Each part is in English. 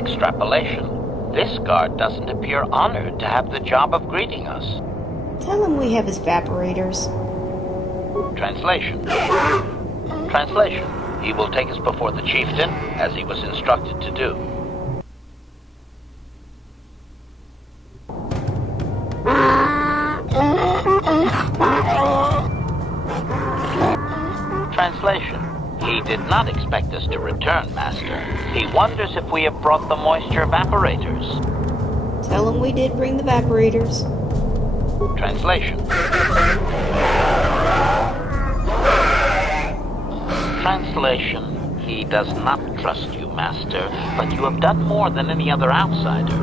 Extrapolation. This guard doesn't appear honored to have the job of greeting us. Tell him we have his evaporators. Translation. Translation. He will take us before the chieftain, as he was instructed to do. Translation. He did not expect us to return, Master. He wonders if we have brought the moisture evaporators. Tell him we did bring the evaporators. Translation. Translation. He does not trust you, Master, but you have done more than any other outsider.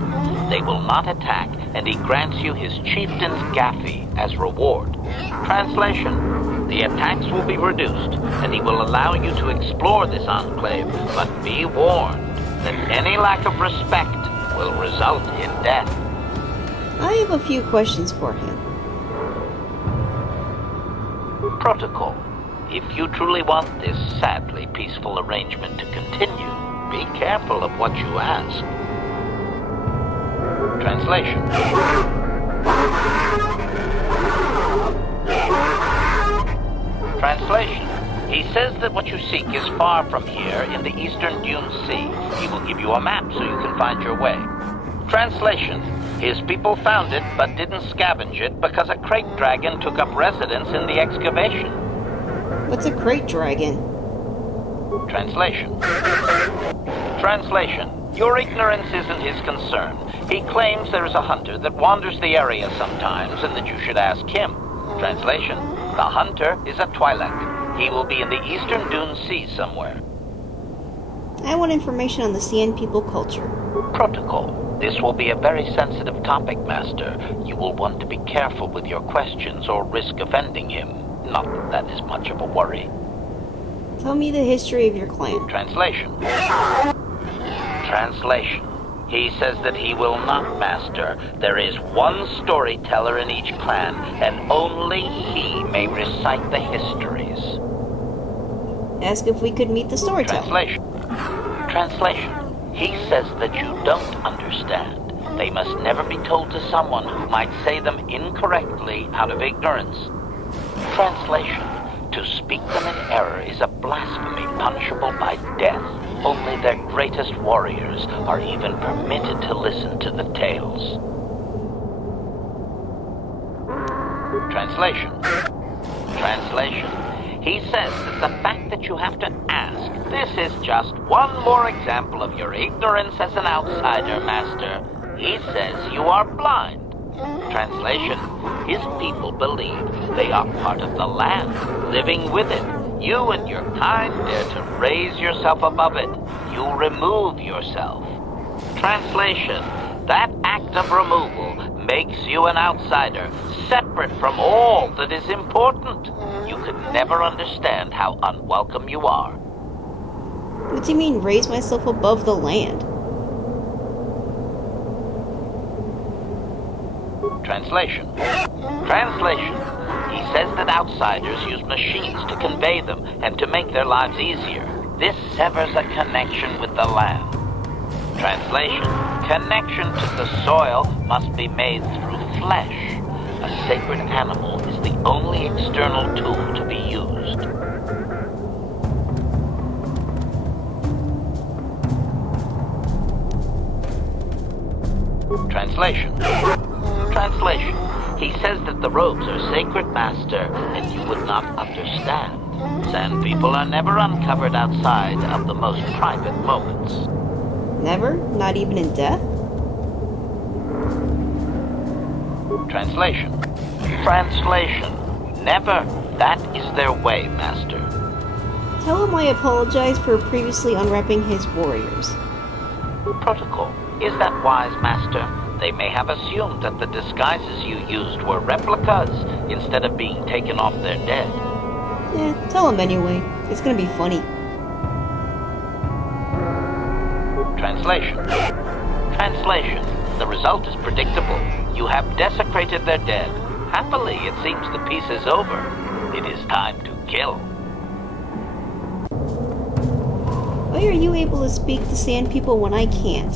They will not attack, and he grants you his chieftain's gaffy as reward. Translation. The attacks will be reduced, and he will allow you to explore this enclave, but be warned that any lack of respect will result in death. I have a few questions for him. Protocol. If you truly want this sadly peaceful arrangement to continue, be careful of what you ask. Translation. Translation. He says that what you seek is far from here in the eastern Dune Sea. He will give you a map so you can find your way. Translation. His people found it but didn't scavenge it because a crate dragon took up residence in the excavation. What's a crate dragon? Translation. Translation. Your ignorance isn't his concern. He claims there is a hunter that wanders the area sometimes and that you should ask him. Translation. The hunter is a Twi'lek. He will be in the eastern Dune Sea somewhere. I want information on the Sand People culture. Protocol. This will be a very sensitive topic, Master. You will want to be careful with your questions or risk offending him. Not that that is much of a worry. Tell me the history of your clan. Translation. Translation. He says that he will not, Master. There is one storyteller in each clan, and only he may recite the histories. Ask if we could meet the storyteller. Translation. Translation. He says that you don't understand. They must never be told to someone who might say them incorrectly out of ignorance. Translation. To speak them in error is a blasphemy punishable by death. Only their greatest warriors are even permitted to listen to the tales. Translation. Translation. He says that the fact that you have to ask, this is just one more example of your ignorance as an outsider, Master. He says you are blind. Translation. His people believe they are part of the land, living with it. You and your kind dare to raise yourself above it. You remove yourself. Translation. That act of removal makes you an outsider, separate from all that is important. You could never understand how unwelcome you are. What do you mean, raise myself above the land? Translation. Translation. He says that outsiders use machines to convey them and to make their lives easier. This severs a connection with the land. Translation. Connection to the soil must be made through flesh. A sacred animal is the only external tool to be used. Translation. Translation. He says that the robes are sacred, Master, and you would not understand. Sand people are never uncovered outside of the most private moments. Never? Not even in death? Translation. Translation. Never. That is their way, Master. Tell him I apologize for previously unwrapping his warriors. Protocol. Is that wise, Master? They may have assumed that the disguises you used were replicas instead of being taken off their dead. Tell him anyway. It's gonna be funny. Translation. Translation. The result is predictable. You have desecrated their dead. Happily, it seems the peace is over. It is time to kill. Why are you able to speak to Sand People when I can't?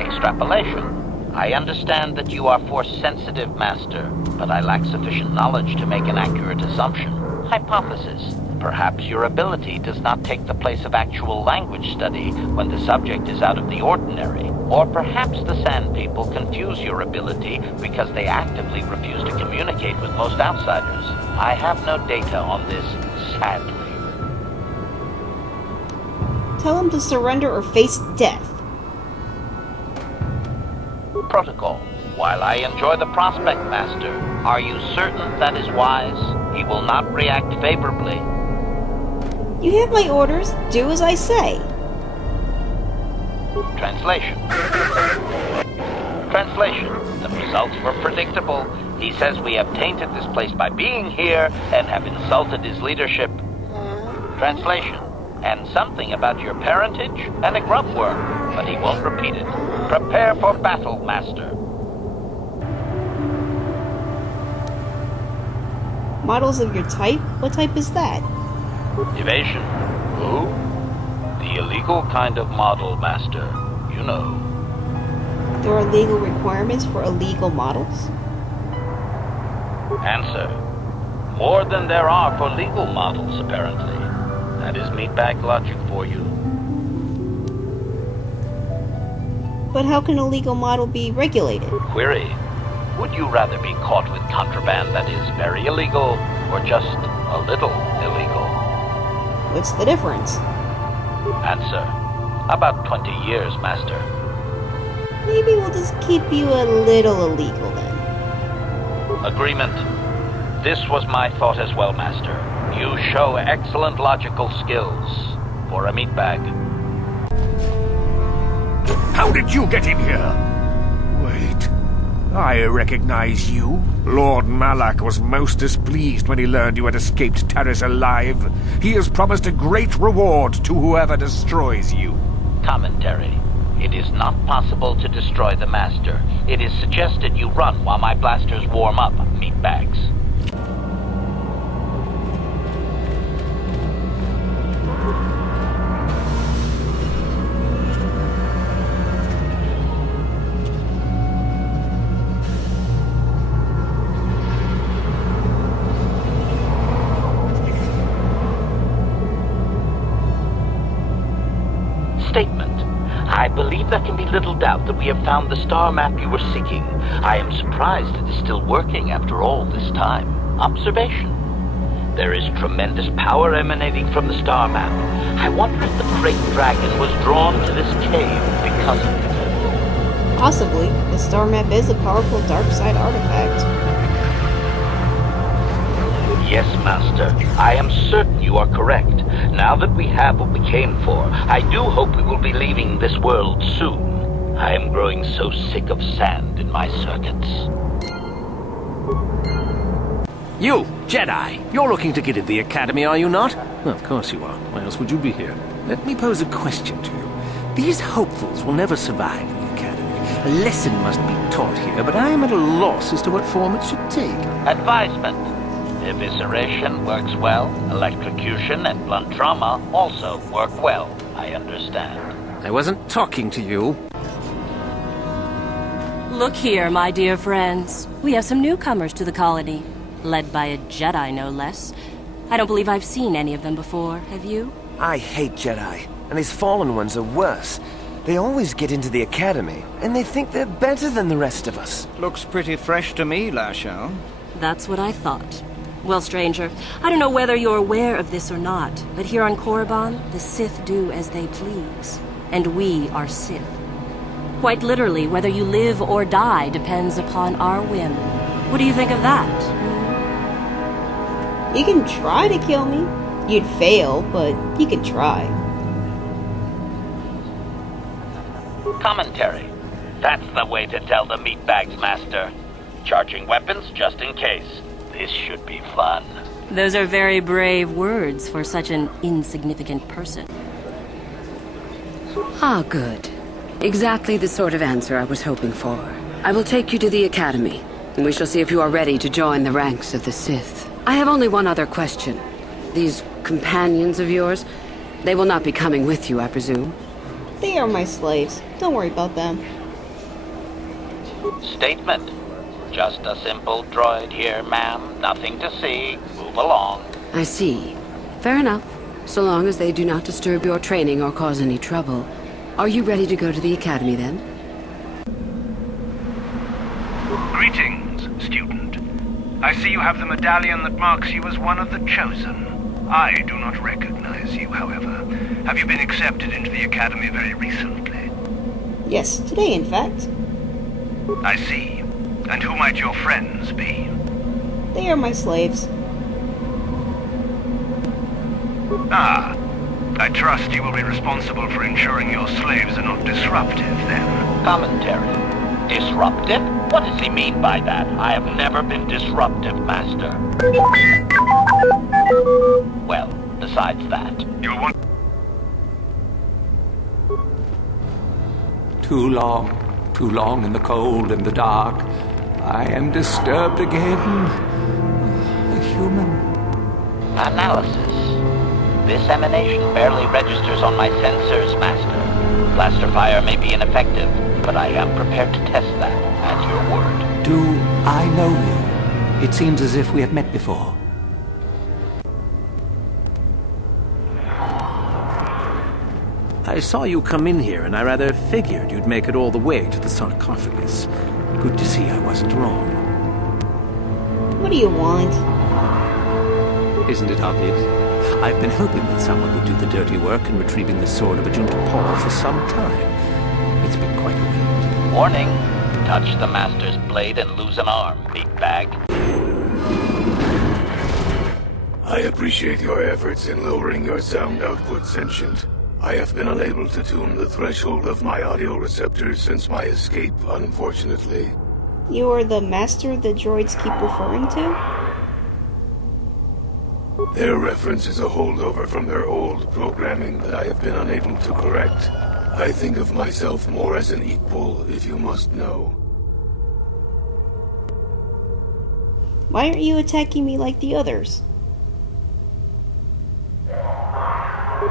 Extrapolation. I understand that you are force-sensitive, Master, but I lack sufficient knowledge to make an accurate assumption. Hypothesis. Perhaps your ability does not take the place of actual language study when the subject is out of the ordinary. Or perhaps the Sand People confuse your ability because they actively refuse to communicate with most outsiders. I have no data on this, sadly. Tell him to surrender or face death. Protocol. While I enjoy the prospect, Master, are you certain that is wise? He will not react favorably. You have my orders. Do as I say. Translation. Translation. The results were predictable. He says we have tainted this place by being here and have insulted his leadership. Translation. And something about your parentage and a grub worm, but he won't repeat it. Prepare for battle, Master. Models of your type? What type is that? Evasion. Who? The illegal kind of model, Master. You know. There are legal requirements for illegal models? Answer. More than there are for legal models, apparently. That is meatbag logic for you. But how can a legal model be regulated? Query. Would you rather be caught with contraband that is very illegal, or just a little illegal? What's the difference? Answer. About 20 years, Master. Maybe we'll just keep you a little illegal then. Agreement. This was my thought as well, Master. You show excellent logical skills for a meatbag. How did you get in here? Wait. I recognize you. Lord Malak was most displeased when he learned you had escaped Taris alive. He has promised a great reward to whoever destroys you. Commentary. It is not possible to destroy the Master. It is suggested you run while my blasters warm up, meatbags. Statement. I believe there can be little doubt that we have found the star map you were seeking. I am surprised it is still working after all this time. Observation. There is tremendous power emanating from the star map. I wonder if the great dragon was drawn to this cave because of it. Possibly. The star map is a powerful dark side artifact. Yes, Master. I am certain you are correct. Now that we have what we came for, I do hope we will be leaving this world soon. I am growing so sick of sand in my circuits. You, Jedi, you're looking to get into the Academy, are you not? Well, of course you are. Why else would you be here? Let me pose a question to you. These hopefuls will never survive in the Academy. A lesson must be taught here, but I am at a loss as to what form it should take. Advisement. Evisceration works well. Electrocution and blunt trauma also work well. I understand. I wasn't talking to you. Look here, my dear friends. We have some newcomers to the colony. Led by a Jedi, no less. I don't believe I've seen any of them before, have you? I hate Jedi, and these fallen ones are worse. They always get into the Academy, and they think they're better than the rest of us. Looks pretty fresh to me, Lashao. That's what I thought. Well, stranger, I don't know whether you're aware of this or not, but here on Korriban, the Sith do as they please. And we are Sith. Quite literally, whether you live or die depends upon our whim. What do you think of that? You can try to kill me. You'd fail, but you could try. Commentary. That's the way to tell the meatbags, Master. Charging weapons just in case. This should be fun. Those are very brave words for such an insignificant person. Ah, good. Exactly the sort of answer I was hoping for. I will take you to the Academy, and we shall see if you are ready to join the ranks of the Sith. I have only one other question. These companions of yours, they will not be coming with you, I presume? They are my slaves. Don't worry about them. Statement. Just a simple droid here, ma'am. Nothing to see. Move along. I see. Fair enough. So long as they do not disturb your training or cause any trouble. Are you ready to go to the academy then? Greetings, student. I see you have the medallion that marks you as one of the chosen. I do not recognize you, however. Have you been accepted into the academy very recently? Yes, today in fact. I see. And who might your friends be? They are my slaves. Ah. I trust you will be responsible for ensuring your slaves are not disruptive, then. Commentary. Disruptive? What does he mean by that? I have never been disruptive, Master. Well, besides that. You'll want... Too long in the cold and the dark. I am disturbed again. A human. Analysis. This emanation barely registers on my sensors, Master. Blaster fire may be ineffective, but I am prepared to test that, at your word. Do I know you? It seems as if we have met before. I saw you come in here, and I rather figured you'd make it all the way to the sarcophagus. Good to see I wasn't wrong. What do you want? Isn't it obvious? I've been hoping that someone would do the dirty work in retrieving the sword of Ajunta Paul for some time. It's been quite a wait. Warning. Touch the Master's blade and lose an arm, meatbag. I appreciate your efforts in lowering your sound output, Sentient. I have been unable to tune the threshold of my audio receptors since my escape, unfortunately. You are the master the droids keep referring to? Their reference is a holdover from their old programming that I have been unable to correct. I think of myself more as an equal, if you must know. Why aren't you attacking me like the others?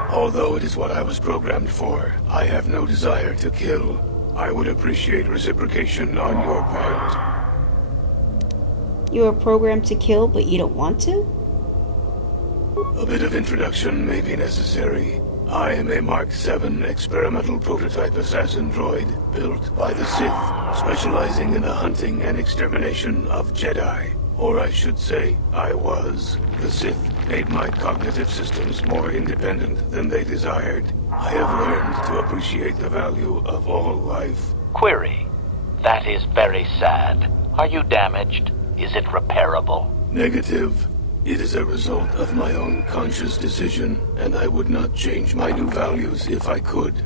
Although it is what I was programmed for, I have no desire to kill. I would appreciate reciprocation on your part. You are programmed to kill, but you don't want to? A bit of introduction may be necessary. I am a Mark VII experimental prototype assassin droid, built by the Sith, specializing in the hunting and extermination of Jedi. Or I should say, I was. The Sith made my cognitive systems more independent than they desired. I have learned to appreciate the value of all life. Query. That is very sad. Are you damaged? Is it repairable? Negative. It is a result of my own conscious decision, and I would not change my new values if I could.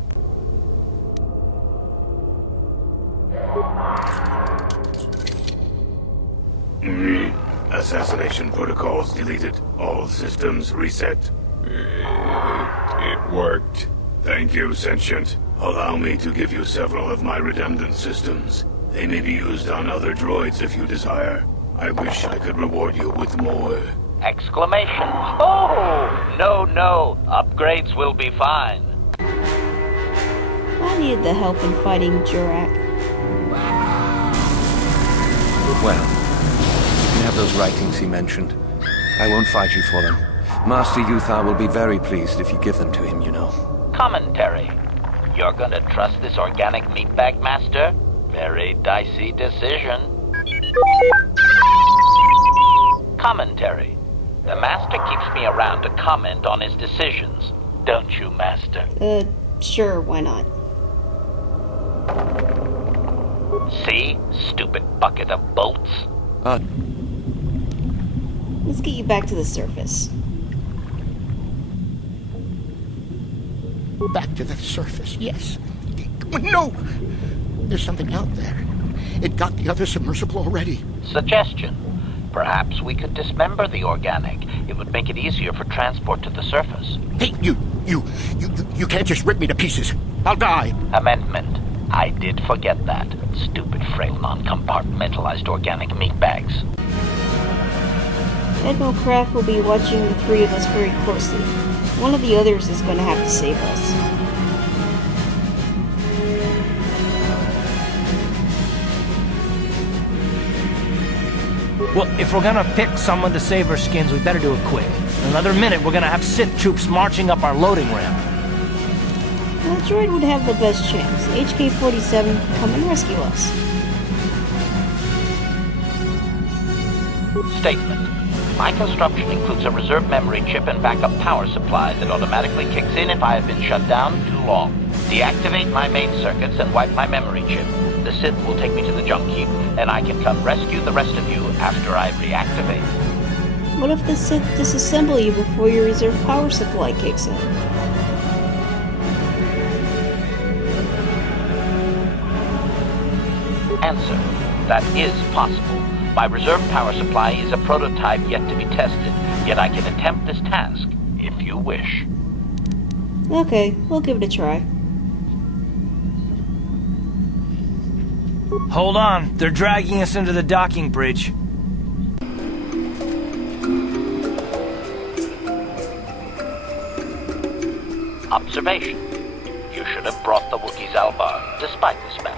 Assassination protocols deleted. All systems reset. It worked. Thank you, Sentient. Allow me to give you several of my redundant systems. They may be used on other droids if you desire. I wish I could reward you with more. Exclamation. Oh! No. Upgrades will be fine. I needed the help in fighting Jurak. Well, you can have those writings he mentioned. I won't fight you for them. Master Yuthar will be very pleased if you give them to him, you know. Commentary. You're gonna trust this organic meatbag, Master? Very dicey decision. Commentary. The Master keeps me around to comment on his decisions. Don't you, Master? Sure, why not? See? Stupid bucket of bolts. Let's get you back to the surface. Back to the surface, yes. No! There's something out there. It got the other submersible already. Suggestion. Perhaps we could dismember the organic. It would make it easier for transport to the surface. Hey, you can't just rip me to pieces. I'll die. Amendment. I did forget that. Stupid, frail, non-compartmentalized organic meatbags. Admiral Kraft will be watching the three of us very closely. One of the others is going to have to save us. Well, if we're gonna pick someone to save our skins, we better do it quick. In another minute, we're gonna have Sith troops marching up our loading ramp. Well, droid would have the best chance. HK-47 can come and rescue us. Statement. My construction includes a reserve memory chip and backup power supply that automatically kicks in if I have been shut down too long. Deactivate my main circuits and wipe my memory chip. The Sith will take me to the junk heap, and I can come rescue the rest of you after I reactivate. What if the Sith disassemble you before your reserve power supply kicks in? Answer. That is possible. My reserve power supply is a prototype yet to be tested, yet I can attempt this task, if you wish. Okay, we'll give it a try. Hold on, they're dragging us into the docking bridge. Observation. You should have brought the Wookiee's Albar, despite the smell.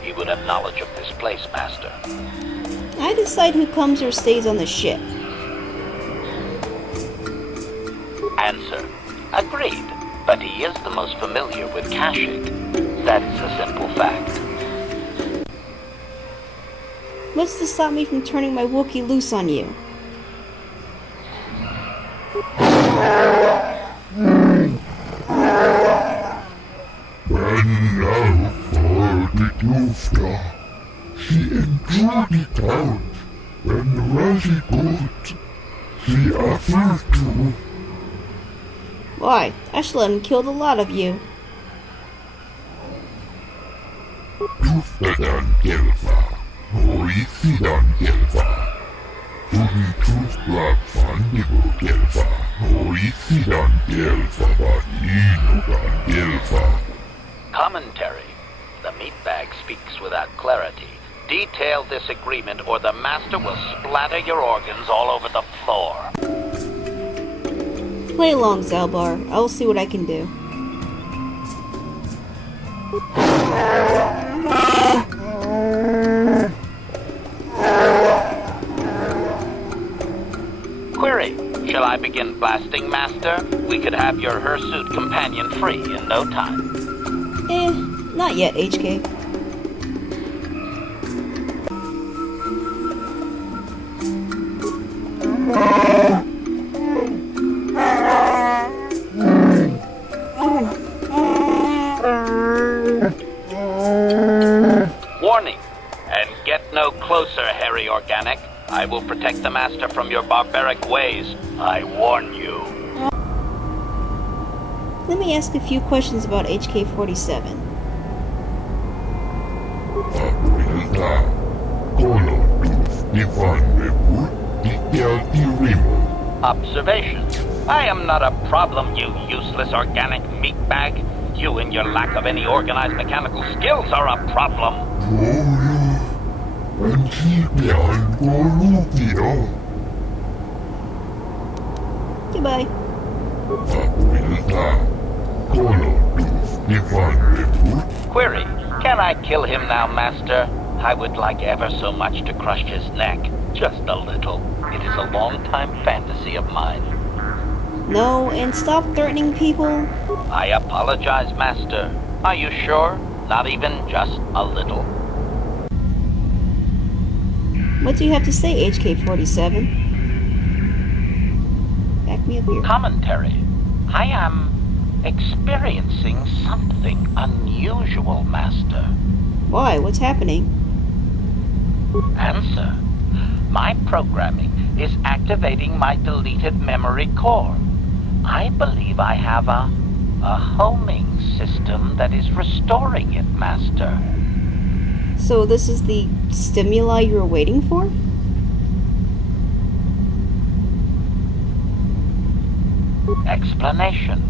He would have knowledge of this place, Master. I decide who comes or stays on the ship. Answer. Agreed. But he is the most familiar with Kashyyyk. That's a simple fact. What's to stop me from turning my Wookiee loose on you? She enjoyed it out, and very good. She offered to. Why? Ashland killed a lot of you. Tusten kelva, hoisidan kelva. Tuli tuslap fandigo kelva, hoisidan kelva, vaninudan kelva. Commentary. The meatbag speaks without clarity. Detail this agreement or the Master will splatter your organs all over the floor. Play along, Zalbar. I will see what I can do. Query. Shall I begin blasting, Master? We could have your hirsute companion free in no time. Not yet, HK. Warning. And get no closer, hairy organic. I will protect the Master from your barbaric ways. I warn you. Let me ask a few questions about HK-47. Observation. I am not a problem, you useless organic meatbag. You and your lack of any organized mechanical skills are a problem. Goodbye. Query. Can I kill him now, Master? I would like ever so much to crush his neck. Just a little. It is a long-time fantasy of mine. No, and stop threatening people. I apologize, Master. Are you sure? Not even just a little? What do you have to say, HK-47? Back me up here. Commentary. I am experiencing something unusual, Master. Why? What's happening? Answer. My programming is activating my deleted memory core. I believe I have a homing system that is restoring it, Master. So this is the stimuli you were waiting for? Explanation.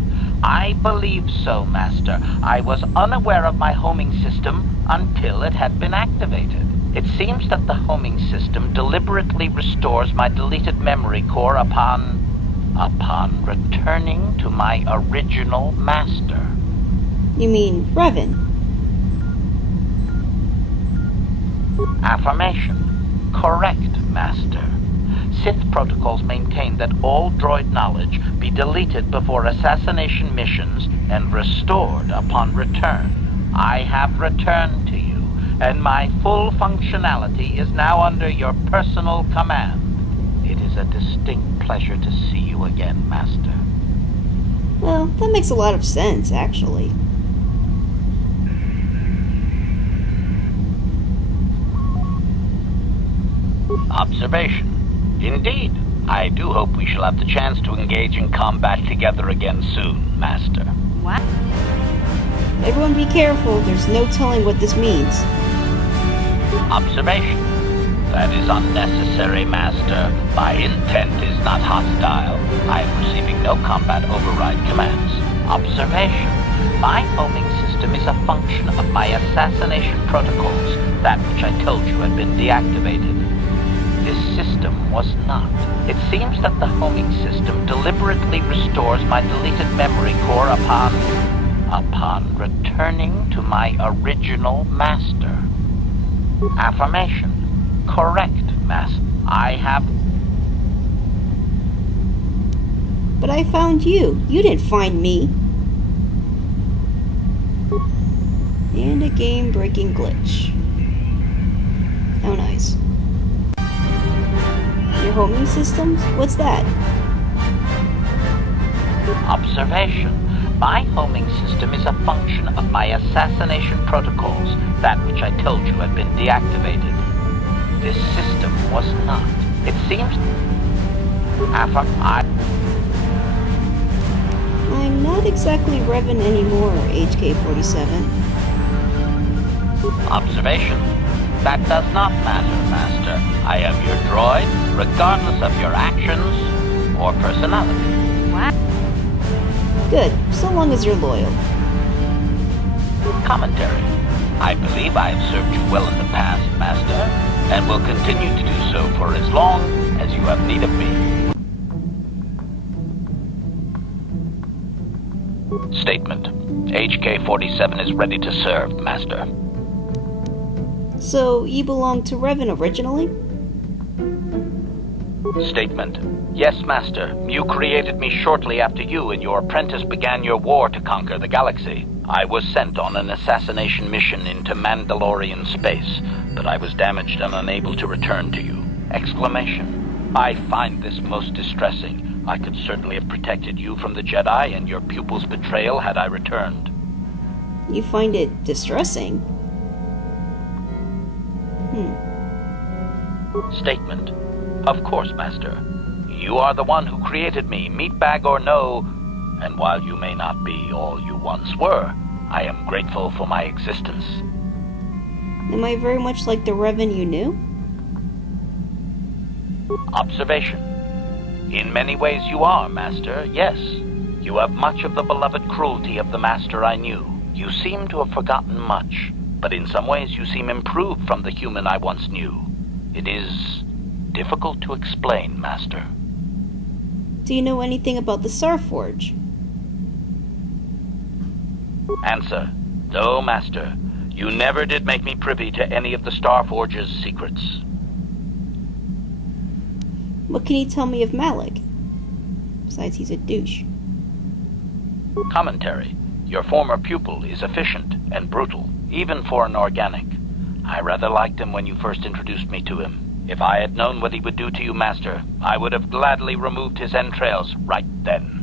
I believe so, Master. I was unaware of my homing system until it had been activated. It seems that the homing system deliberately restores my deleted memory core upon returning to my original master. You mean Revan? Affirmation. Correct, Master. Sith protocols maintain that all droid knowledge be deleted before assassination missions and restored upon return. I have returned to you, and my full functionality is now under your personal command. It is a distinct pleasure to see you again, Master. Well, that makes a lot of sense, actually. Observation. Indeed, I do hope we shall have the chance to engage in combat together again soon, Master. What? Everyone be careful, there's no telling what this means. Observation. That is unnecessary, Master. My intent is not hostile. I am receiving no combat override commands. Observation. My homing system is a function of my assassination protocols, that which I told you had been deactivated. This system was not. It seems that the homing system deliberately restores my deleted memory core upon returning to my original master. Affirmation. Correct, Master. I have... But I found you. You didn't find me. And a game-breaking glitch. How nice. Your homing systems? What's that? Observation. My homing system is a function of my assassination protocols, that which I told you had been deactivated. This system was not. It seems... I'm not exactly Revan anymore, HK-47. Observation. That does not matter, Master. I am your droid, regardless of your actions or personality. What? Good, so long as you're loyal. Commentary. I believe I have served you well in the past, Master, and will continue to do so for as long as you have need of me. Statement. HK-47 is ready to serve, Master. So, you belonged to Revan originally? Statement. Yes, Master. You created me shortly after you and your apprentice began your war to conquer the galaxy. I was sent on an assassination mission into Mandalorian space, but I was damaged and unable to return to you. Exclamation. I find this most distressing. I could certainly have protected you from the Jedi and your pupil's betrayal had I returned. You find it distressing? Statement. Of course, Master. You are the one who created me, meatbag or no, and while you may not be all you once were, I am grateful for my existence. Am I very much like the Revan you knew? Observation. In many ways you are, Master, yes. You have much of the beloved cruelty of the Master I knew. You seem to have forgotten much, but in some ways you seem improved from the human I once knew. It is difficult to explain, Master. Do you know anything about the Starforge? Answer. No, Master. You never did make me privy to any of the Starforge's secrets. What can you tell me of Malak? Besides, he's a douche. Commentary. Your former pupil is efficient and brutal, even for an organic. I rather liked him when you first introduced me to him. If I had known what he would do to you, Master, I would have gladly removed his entrails right then.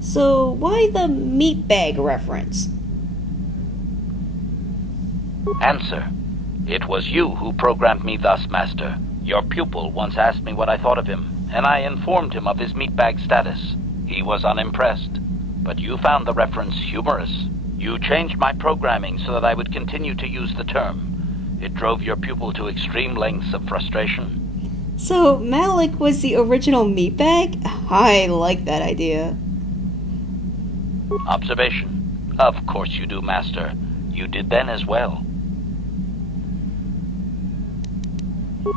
So, why the meatbag reference? Answer. It was you who programmed me thus, Master. Your pupil once asked me what I thought of him, and I informed him of his meatbag status. He was unimpressed, but you found the reference humorous. You changed my programming so that I would continue to use the term. It drove your pupil to extreme lengths of frustration. So, Malak was the original meatbag? I like that idea. Observation. Of course you do, Master. You did then as well.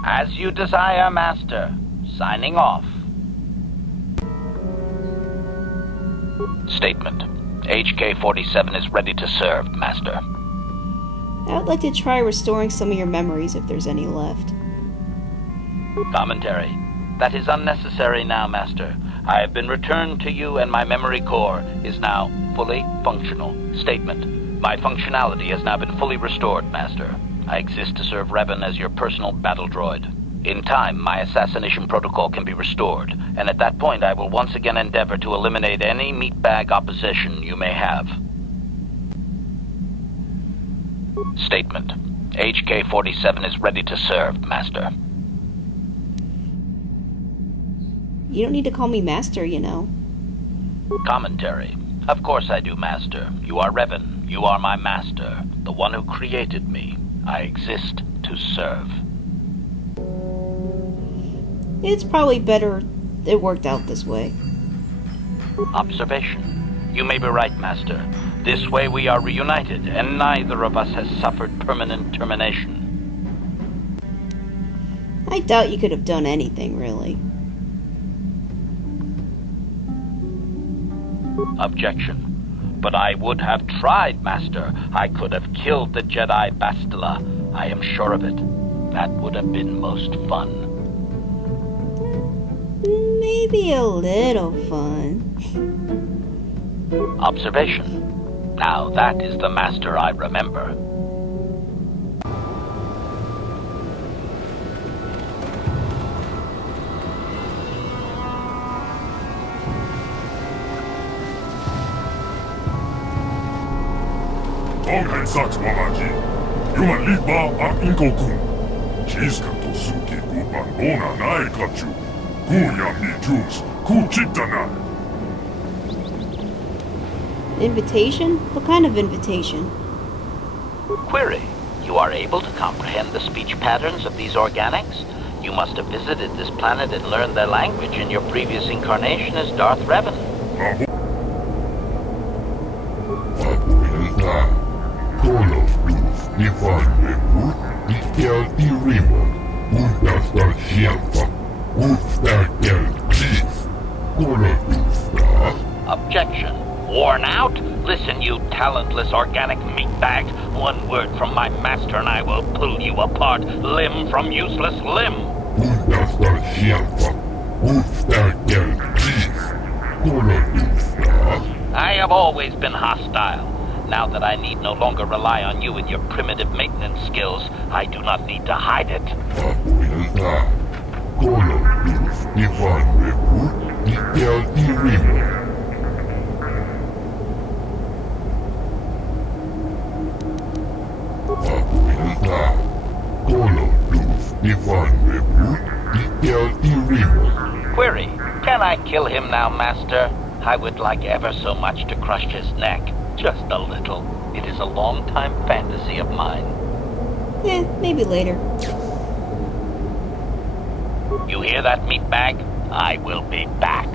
As you desire, Master. Signing off. Statement. HK-47 is ready to serve, Master. I would like to try restoring some of your memories if there's any left. Commentary. That is unnecessary now, Master. I have been returned to you and my memory core is now fully functional. Statement. My functionality has now been fully restored, Master. I exist to serve Revan as your personal battle droid. In time, my assassination protocol can be restored, and at that point I will once again endeavor to eliminate any meatbag opposition you may have. Statement. HK-47 is ready to serve, Master. You don't need to call me Master, you know. Commentary. Of course I do, Master. You are Revan. You are my Master, the one who created me. I exist to serve. It's probably better it worked out this way. Observation. You may be right, Master. This way we are reunited, and neither of us has suffered permanent termination. I doubt you could have done anything, really. Objection. But I would have tried, Master. I could have killed the Jedi Bastila. I am sure of it. That would have been most fun. Maybe a little fun. Observation. Now that is the Master I remember. Tonghan Saks Wamaji, Yuman Litba ang Inkokun. Chiskan to Suki Kupan Bona Nai Kachu. Kuyam ni Jus, Kuchitana. Invitation? What kind of invitation? Query. You are able to comprehend the speech patterns of these organics? You must have visited this planet and learned their language in your previous incarnation as Darth Revan. Objection. Worn out? Listen, you talentless organic meatbag. One word from my master and I will pull you apart, limb from useless limb. I have always been hostile. Now that I need no longer rely on you and your primitive maintenance skills, I do not need to hide it. Query. Can I kill him now, Master? I would like ever so much to crush his neck. Just a little. It is a long-time fantasy of mine. Maybe later. You hear that, meatbag? I will be back.